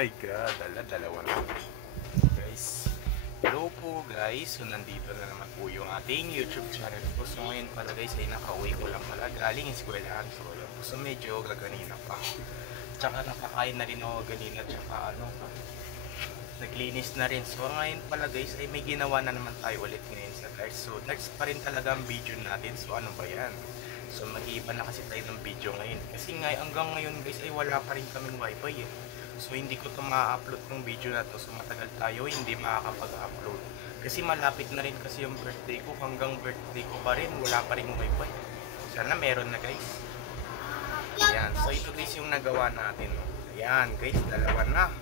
my god, dalawa na. Guys, hello po guys. So nandito na naman po yung ating YouTube channel po. So ngayon pala guys ay nakauwi ko lang pala galing eskwelahan. So medyo gaganina pa. Tsaka nakakain na rin ako ganina. Tsaka naglinis na rin. So ngayon pala guys ay may ginawa na naman tayo ulit ngayon sa guys. So next pa rin talaga ang video natin. So ano ba yan? So mag-iiba na kasi tayo ng video ngayon. Kasi nga hanggang ngayon guys ay wala pa rin kaming wifi eh. So hindi ko ito ma-upload ng video na to. So matagal tayo hindi makakapag-upload. Kasi malapit na rin kasi yung birthday ko. Hanggang birthday ko pa rin wala pa rin wifi. Sana meron na guys. Ayan. So ito guys yung nagawa natin. Ayan guys, dalawa na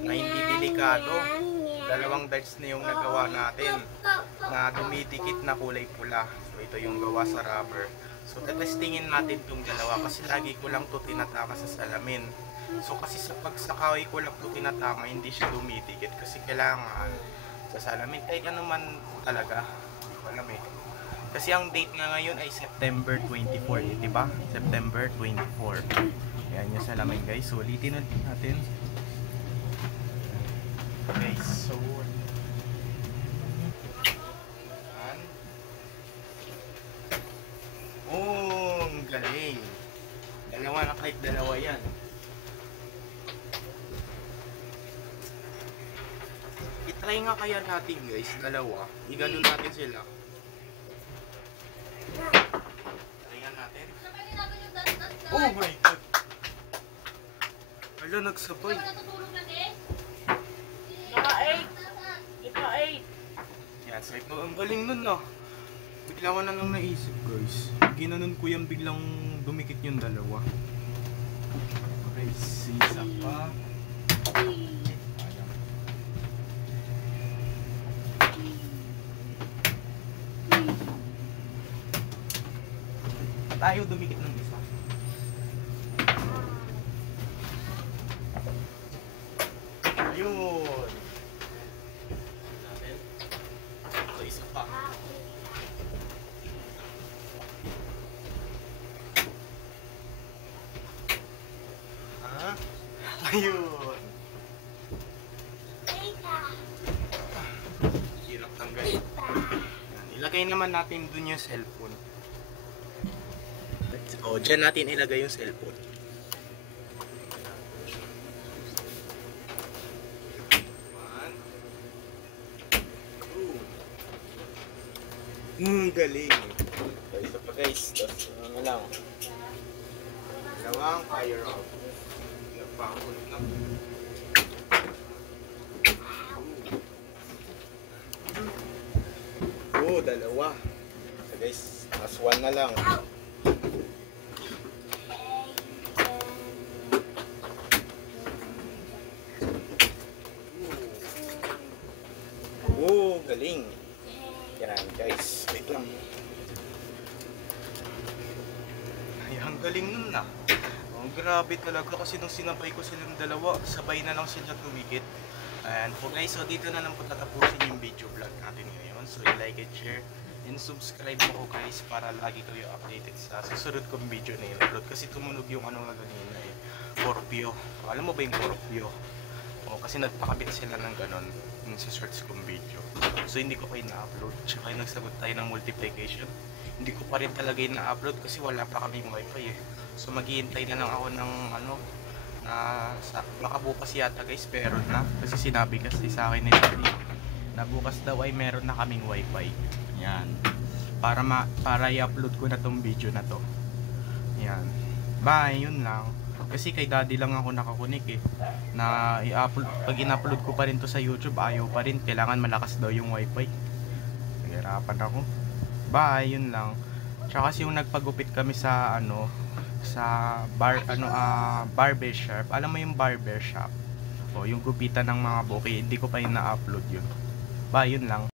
hindi delikado. Dalawang darts na yung nagawa natin na dumidikit na kulay pula. So ito yung gawa sa rubber. So testingin natin itong dalawa kasi lagi ko lang ito tinatama sa salamin. So kasi sa pagsakaway ko lang ito tinatama, hindi siya dumidikit kasi kailangan sa salamin. Kahit ano man talaga, hindi ko alam eh. Kasi ang date na ngayon ay September 24 eh, diba? September 24. Ayan yung salamin guys. So ulitin natin. Okay, so ang galing. Dalawa na kahit dalawa yan. I-try nga kaya natin guys, dalawa. I-ganon natin sila. Try nga natin. Oh my god. Hala, nagsabay. Yan, so ito ang galing nun no. Bigla ko na lang naisip guys. Ginanon ko yan biglang dumikit yung dalawa. Okay, isa pa. Tayo dumikit ng isa. Ayun. So isa pa. Ayun. Hirap tanggalin. Ilagay naman natin dun yung cellphone. O, dyan natin ilagay yung cellphone. One. Two. Galing. So, isa pa guys. Tapos, ano lang. Dalawang fire off. Nagpakulit na. Oh, dalawa. So guys, mas one na lang. Oh, galing. Yan guys, wait lang. Ay, ang galing nun na. Oh, grabe talaga kasi nung sinabay ko silang dalawa, sabay na lang sila tumikit. Ayan po guys, so dito na lang po tatapusin yung video vlog natin ngayon. So i-like and share and subscribe mo ko guys para lagi kayo updated sa susunod kong video na i-upload. Kasi tumunog yung ano nga ganina eh, Scorpio. Alam mo ba yung Scorpio? O, kasi nagpakabit sila ng ganon yung sa search kong video. So hindi ko kayo na-upload. Tsaka nagsagot tayo ng multiplication. Hindi ko pa rin talaga yung na-upload kasi wala pa kaming wifi eh. So maghihintay na lang ako ng ano baka bukas yata guys meron na kasi sinabi kasi sa akin ni Daddy na bukas daw ay meron na kaming wifi. Yan. Para i-upload ko na tong video na to. Yan. Bye, yun lang. Kasi kay Daddy lang ako nakakunik eh. Na i-upload, pag in-upload ko pa rin to sa YouTube, ayaw pa rin. Kailangan malakas daw yung wifi. Nahirapan ako. Bye, yun lang. Tsaka kasi yung nagpagupit kami sa sa barber shop. Alam mo yung barber shop? O yung gupitan ng mga buki, hindi ko pa yun na-upload yun. Bye, yun lang.